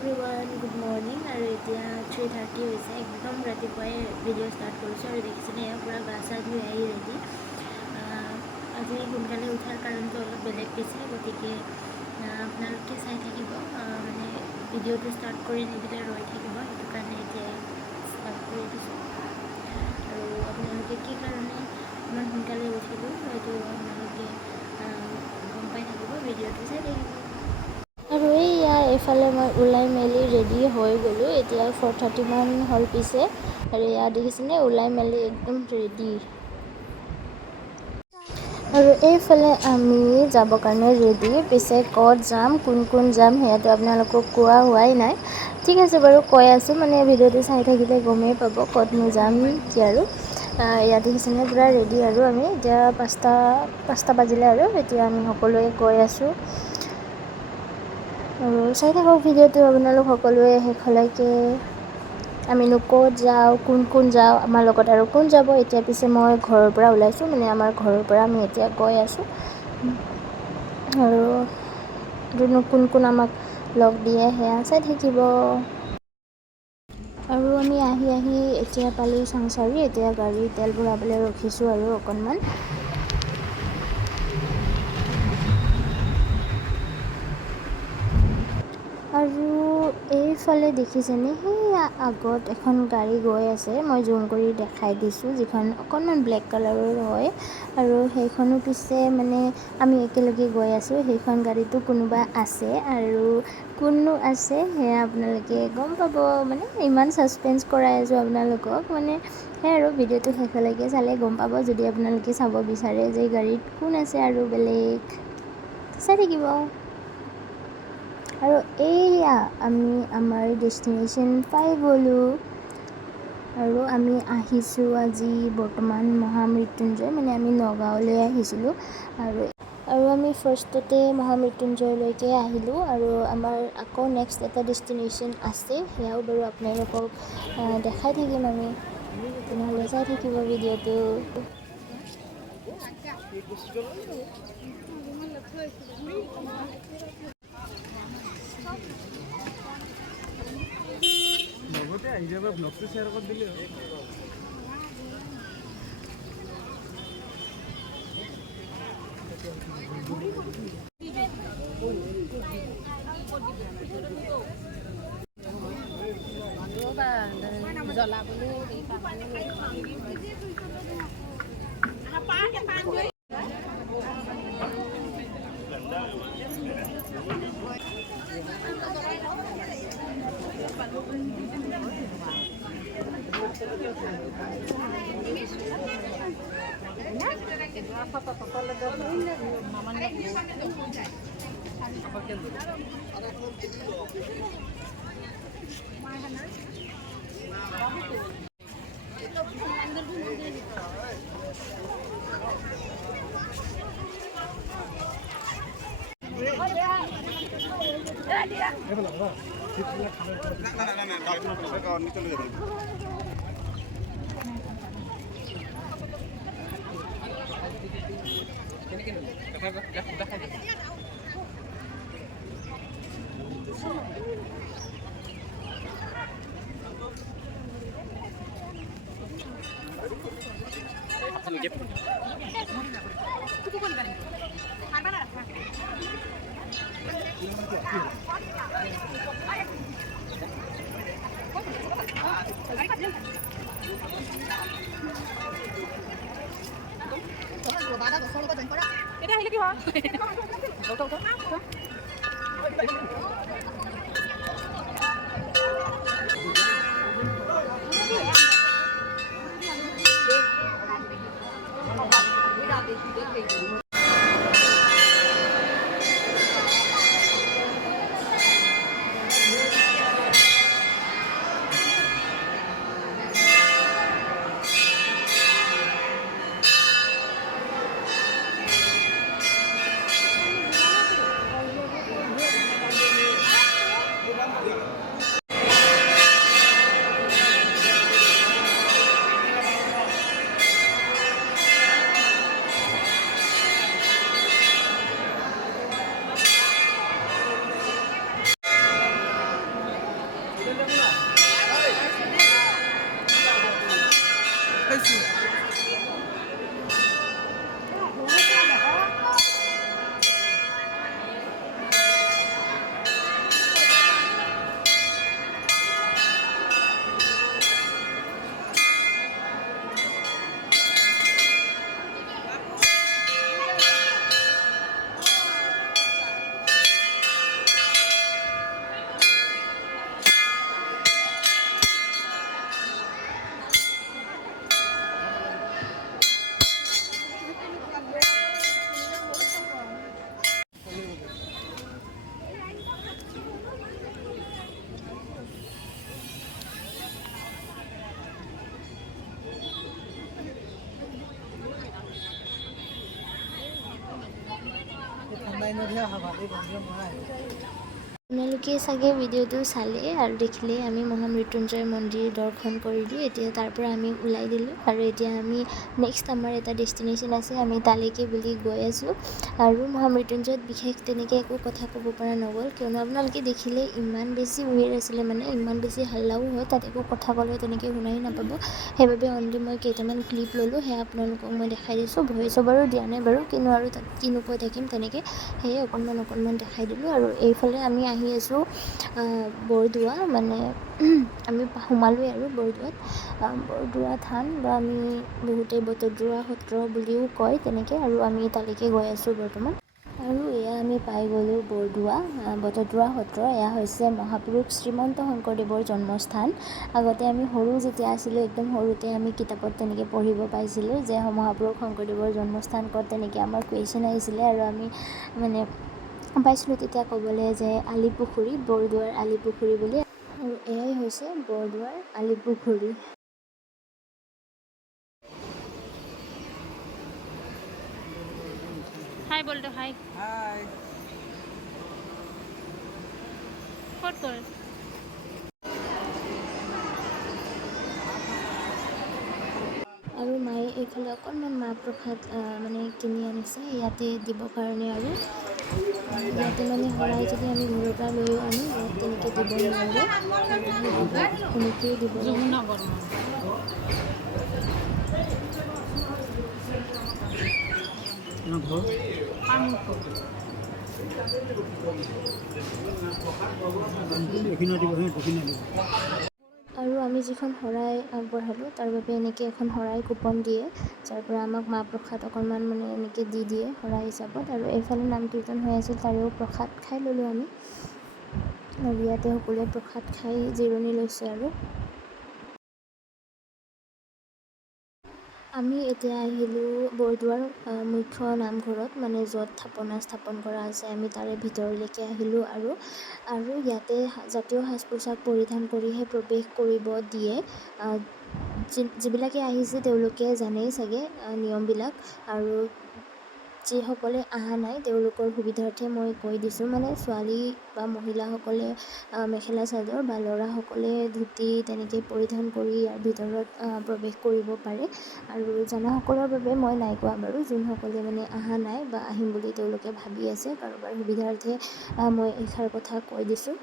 Everyone, good morning. আৰু এতিয়া 3:30 হৈছে। একদম ৰাতিপুৱাই ভিডিঅ' ষ্টাৰ্ট কৰিছোঁ আৰু দেখিছেনে এয়া পূৰা গা চা ধুই আহি ৰেডি। আজি সোনকালে উঠাৰ কাৰণটো অলপ বেলেগ পিছে, গতিকে আপোনালোকে চাই থাকিব। মানে ভিডিঅ'টো ষ্টাৰ্ট কৰি নিদিলে ৰৈ থাকিব, সেইটো কাৰণে এতিয়াই ষ্টাৰ্ট কৰি দিছোঁ। আৰু আপোনালোকে কি কাৰণে ইমান সোনকালে উঠিলোঁ হয়তো আপোনালোকে গম পাই থাকিব, ভিডিঅ'টো চাই থাকিব। আৰু এইফালে মই ওলাই মেলি ৰেডি হৈ গ'লোঁ। এতিয়া 4:30 মান হ'ল পিছে, আৰু এয়া দেখিছেনে ওলাই মেলি একদম ৰেডি। আৰু এইফালে আমি যাবৰ কাৰণে ৰেডি। পিছে ক'ত যাম, কোন কোন যাম সেয়াটো আপোনালোকক কোৱা হোৱাই নাই। ঠিক আছে বাৰু, কৈ আছোঁ, মানে ভিডিঅ'টো চাই থাকিলে গমেই পাব ক'তনো যাম কি। আৰু ইয়াত দেখিছেনে পূৰা ৰেডি। আৰু আমি এতিয়া পাঁচটা বাজিলে, আৰু এতিয়া আমি সকলোৱে গৈ আছোঁ। আৰু চাই থাকক ভিডিঅ'টো আপোনালোক সকলোৱে শেষলৈকে। আমিনো ক'ত যাওঁ, কোন কোন যাওঁ, আমাৰ লগত আৰু কোন যাব। এতিয়া পিছে মই ঘৰৰ পৰা ওলাইছোঁ, মানে আমাৰ ঘৰৰ পৰা আমি এতিয়া গৈ আছোঁ। আৰু কোন কোন আমাক লগ দিয়ে সেয়া চাই থাকিব। আৰু আমি আহি এতিয়া পালোঁ চাংচাৰি। এতিয়া গাড়ী তেল ভৰাবলৈ ৰখিছোঁ আৰু অকণমান। আৰু এইফালে দেখিছেনে সেই আগত এখন গাড়ী গৈ আছে, মই জুম কৰি দেখাই দিছোঁ, যিখন অকণমান ব্লেক কালাৰৰ হয়। আৰু সেইখনো পিছে মানে আমি একেলগে গৈ আছোঁ। সেইখন গাড়ীতো কোনোবা আছে, আৰু কোননো আছে সেয়া আপোনালোকে গম পাব। মানে ইমান ছাছপেঞ্চ কৰাই আছোঁ আপোনালোকক, মানে সেই আৰু ভিডিঅ'টো শেষলৈকে চালে গম পাব, যদি আপোনালোকে চাব বিচাৰে যে গাড়ীত কোন আছে আৰু বেলেগ। চাই থাকিব। আৰু এইয়া আমি আমাৰ ডেষ্টিনেশ্যন পাই গ'লোঁ। আৰু আমি আহিছোঁ আজি বৰ্তমান মহামৃত্যুঞ্জয়, মানে আমি নগাঁৱলৈ আহিছিলোঁ। আৰু আমি ফাৰ্ষ্টতে মহামৃত্যুঞ্জয়লৈকে আহিলোঁ। আৰু আমাৰ আকৌ নেক্সট এটা ডেষ্টিনেশ্যন আছে, সেয়াও বাৰু আপোনালোকক দেখাই থাকিম আমি। তেনেহ'লে চাই থাকিব ভিডিঅ'টো। লগতে আহি যাব, ব্লগটো শ্বেয়াৰ কৰি দিলে হ'ল। এটা আহিলে কি হয়? আপোনালোকে চাগে ভিডিঅ'টো চালে আৰু দেখিলে আমি মহামৃত্যুঞ্জয় মন্দিৰ দৰ্শন কৰিলোঁ। এতিয়া তাৰ পৰা আমি ওলাই দিলোঁ আৰু এতিয়া আমি নেক্সট আমাৰ এটা ডেষ্টিনেশ্যন আছে, আমি তালৈকে বুলি গৈ আছোঁ। আৰু মহামৃত্যুঞ্জয়ত বিশেষ তেনেকৈ একো কথা ক'ব পৰা নগ'ল, কিয়নো আপোনালোকে দেখিলে ইমান বেছি ভিৰ আছিলে, মানে ইমান বেছি হাল্লাও হয়, তাত একো কথা ক'লে তেনেকৈ শুনাই নাপাব। সেইবাবে অনলি মই কেইটামান ক্লিপ ল'লোঁ, সেয়া আপোনালোকক মই দেখাই দিছোঁ। ভইচ অভাৰো দিয়া নাই বাৰু, কিন্তু আৰু তাত কিনো কৈ থাকিম, তেনেকৈ সেয়ে অকণমান দেখাই দিলোঁ। আৰু এইফালে আমি আহি আছোঁ বৰদোৱা, মানে আমি সোমালোৱে আৰু বৰদোৱাত। বৰদোৱা থান বা আমি বহুতে বটদ্ৰৱা সত্ৰ বুলিও কয় তেনেকৈ, আৰু আমি তালৈকে গৈ আছোঁ বৰ্তমান। আৰু এয়া আমি পাই গ'লোঁ বৰদোৱা বটদ্ৰৱা সত্ৰ। এয়া হৈছে মহাপুৰুষ শ্ৰীমন্ত শংকৰদেৱৰ জন্মস্থান। আগতে আমি সৰু যেতিয়া আছিলোঁ, একদম সৰুতে আমি কিতাপত তেনেকৈ পঢ়িব পাইছিলোঁ যে মহাপুৰুষ শংকৰদেৱৰ জন্মস্থান ক'ত, তেনেকৈ আমাৰ কুৱেশ্যন আহিছিলে আৰু আমি মানে পাইছিলোঁ তেতিয়া ক'বলৈ যে আলিপুখুৰী, বৰদোৱাৰ আলিপুখুৰী বুলি। আৰু এয়াই হৈছে বৰদোৱাৰ আলিপুখুৰী। হাই বলতো হাই ক'ত গ'ল? আৰু মায়ে এইফালে অকণমান মাহ প্ৰসাদ মানে কিনি আনিছে ইয়াতে দিবৰ কাৰণে। আৰু ইয়াতে মানে শৰাই যদি আমি ঘৰৰ পৰা লৈও আনো, ইয়াত তেনেকৈ দিব নোৱাৰে, সেইবাবে এনেকৈয়ে দিব লাগে। আৰু আমি যিখন শৰাই আগবঢ়ালোঁ তাৰ বাবে এনেকৈ এখন শৰাই কুপন দিয়ে, যাৰ পৰা আমাক মাহ প্ৰসাদ অকণমান মানে এনেকৈ দি দিয়ে শৰাই হিচাপত। আৰু এইফালে নাম কীৰ্তন হৈ আছিল, তাৰেও প্ৰসাদ খাই ল'লোঁ আমি। আৰু ইয়াতে সকলোৱে প্ৰসাদ খাই জিৰণি লৈছে। আৰু আমি এতিয়া আহিলোঁ বৰদোৱাৰ মুখ্য নামঘৰত, মানে য'ত থাপনা স্থাপন কৰা আছে, আমি তাৰে ভিতৰলৈকে আহিলোঁ। আৰু ইয়াতে জাতীয় সাজ পোছাক পৰিধান কৰিহে প্ৰৱেশ কৰিব দিয়ে। যিবিলাকে আহিছে তেওঁলোকে জানেই চাগে নিয়মবিলাক, আৰু যিসকলে অহা নাই তেওঁলোকৰ সুবিধাৰ্থে মই কৈ দিছোঁ, মানে ছোৱালী বা মহিলাসকলে মেখেলা চাদৰ বা ল'ৰাসকলে ধুতি তেনেকৈ পৰিধান কৰি ইয়াৰ ভিতৰত প্ৰৱেশ কৰিব পাৰে। আৰু জনাসকলৰ বাবে মই নাই কোৱা বাৰু, যোনসকলে মানে অহা নাই বা আহিম বুলি তেওঁলোকে ভাবি আছে, কাৰোবাৰ সুবিধাৰ্থে মই এইষাৰ কথা কৈ দিছোঁ।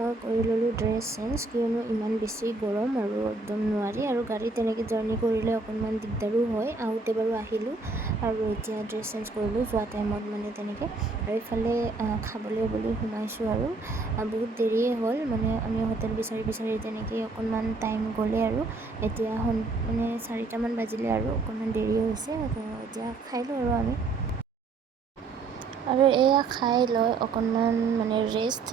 মই কৰি ল'লোঁ ড্ৰেছ চেঞ্জ, কিয়নো ইমান বেছি গৰম আৰু একদম নোৱাৰি, আৰু গাড়ীত তেনেকৈ জাৰ্ণি কৰিলে অকণমান দিগদাৰো হয়। আহোঁতে বাৰু আহিলোঁ আৰু এতিয়া ড্ৰেছ চেঞ্জ কৰিলোঁ যোৱা টাইমত মানে তেনেকৈ। আৰু এইফালে খাবলৈ বুলি সোমাইছোঁ আৰু বহুত দেৰিয়ে হ'ল, মানে আমি হোটেল বিচাৰি বিচাৰি তেনেকৈ অকণমান টাইম গ'লে আৰু এতিয়া মানে 4টামান বাজিলে আৰু অকণমান দেৰি হৈছে, এতিয়া খাই লওঁ আৰু আমি। আৰু এয়া খাই লৈ অকণমান মানে ৰেষ্ট।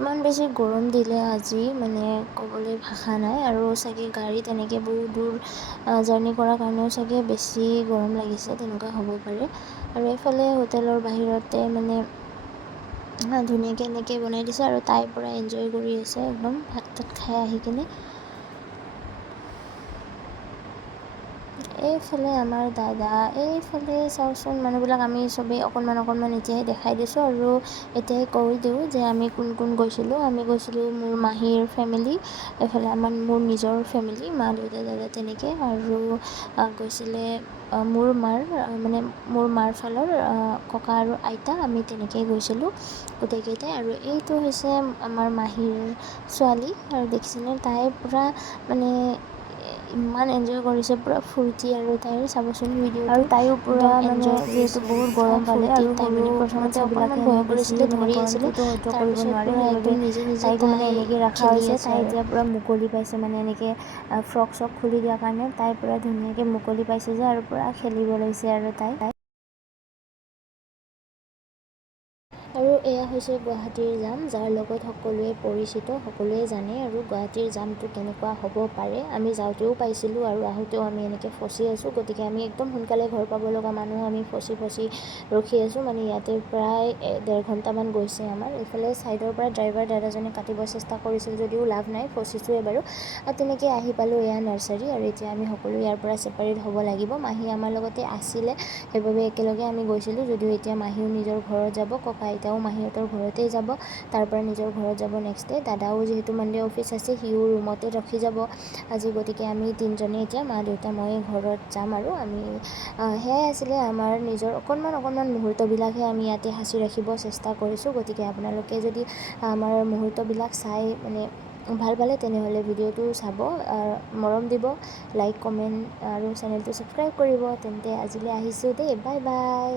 ইমান বেছি গৰম দিলে আজি, মানে ক'বলৈ ভাষা নাই, আৰু চাগে গাড়ী তেনেকৈ বহুত দূৰ জাৰ্ণি কৰাৰ কাৰণেও চাগে বেছি গৰম লাগিছে, তেনেকুৱা হ'ব পাৰে। আৰু এইফালে হোটেলৰ বাহিৰতে মানে ধুনীয়াকৈ এনেকৈ বনাই দিছে, আৰু তাইৰ পৰা এনজয় কৰি আছে একদম ভাত তাত খাই আহি কিনে। এইফালে আমাৰ দাদা, এইফালে চাওকচোন মানুহবিলাক, আমি চবেই অকণমান এতিয়াই দেখাই দিছোঁ, আৰু এতিয়াই কৈ দিওঁ যে আমি কোন কোন গৈছিলোঁ। আমি গৈছিলোঁ মোৰ মাহীৰ ফেমিলি, এইফালে মোৰ নিজৰ ফেমিলি, মা দেউতা দাদা তেনেকৈ, আৰু গৈছিলে মোৰ মাৰ ফালৰ ককা আৰু আইতা, আমি তেনেকৈ গৈছিলোঁ গোটেইকেইটাই। আৰু এইটো হৈছে আমাৰ মাহীৰ ছোৱালী, আৰু দেখিছেনে তাই পূৰা মানে ইমান এনজয় কৰিছে, পূৰা ফূৰ্তি, আৰু তাইৰ চাবচোন ভিডিঅ'টো, আৰু তাইও পূৰা মানে যিহেতু বহুত গৰম পালে, আৰু তাই মানে প্ৰথমতে অকণমান ভয় কৰিছিলে, ধৰি আছিলে, তাৰপিছত পূৰা একদম নিজে তাইকো মানে এনেকৈ ৰখা হৈছে। তাই এতিয়া পূৰা মুকলি পাইছে, মানে এনেকৈ ফ্ৰক চক খুলি দিয়াৰ কাৰণে তাই পূৰা ধুনীয়াকৈ মুকলি পাইছে যে, আৰু পূৰা খেলিব লৈছে আৰু তাই। আৰু এয়া হৈছে গুৱাহাটীৰ জাম, যাৰ লগত সকলোৱে পৰিচিত, সকলোৱে জানে আৰু গুৱাহাটীৰ জামটো কেনেকুৱা হ'ব পাৰে। আমি যাওঁতেও পাইছিলোঁ আৰু আহোঁতেও আমি এনেকৈ ফচি আছোঁ, গতিকে আমি একদম সোনকালে ঘৰ পাব লগা মানুহ, আমি ফচি ৰখি আছোঁ, মানে ইয়াতে প্ৰায় 1.5 ঘণ্টামান গৈছে আমাৰ। এইফালে ছাইডৰ পৰা ড্ৰাইভাৰ দাদাজনে কাটিব চেষ্টা কৰিছিল যদিও লাভ নাই, ফচিছোৱে বাৰু। আৰু তেনেকৈ আহি পালোঁ এয়া নাৰ্চাৰী, আৰু এতিয়া আমি সকলো ইয়াৰ পৰা ছেপাৰেট হ'ব লাগিব। মাহী আমাৰ লগতে আছিলে, সেইবাবে একেলগে আমি গৈছিলোঁ, যদিও এতিয়া মাহীও নিজৰ ঘৰত যাব, ককা আইতাও মাহীহঁতৰ ঘৰতেই যাব, তাৰ পৰা নিজৰ ঘৰত যাব নেক্সট ডে। দাদাও যিহেতু মানডে অফিচ আছে, সিও ৰুমতে ৰখি যাব আজি, গতিকে আমি তিনিজনে এতিয়া, মা দেউতা মই ঘৰত যাম। আৰু আমি সেয়াই আছিলে আমাৰ নিজৰ অকণমান মুহূৰ্তবিলাকহে আমি ইয়াতে সাঁচি ৰাখিব চেষ্টা কৰিছোঁ। গতিকে আপোনালোকে যদি আমাৰ মুহূৰ্তবিলাক চাই মানে ভাল পালে, তেনেহ'লে ভিডিঅ'টো চাব, মৰম দিব, লাইক কমেণ্ট আৰু চেনেলটো ছাবস্ক্ৰাইব কৰিব। তেন্তে আজিলৈ আহিছোঁ দেই, বাই বাই।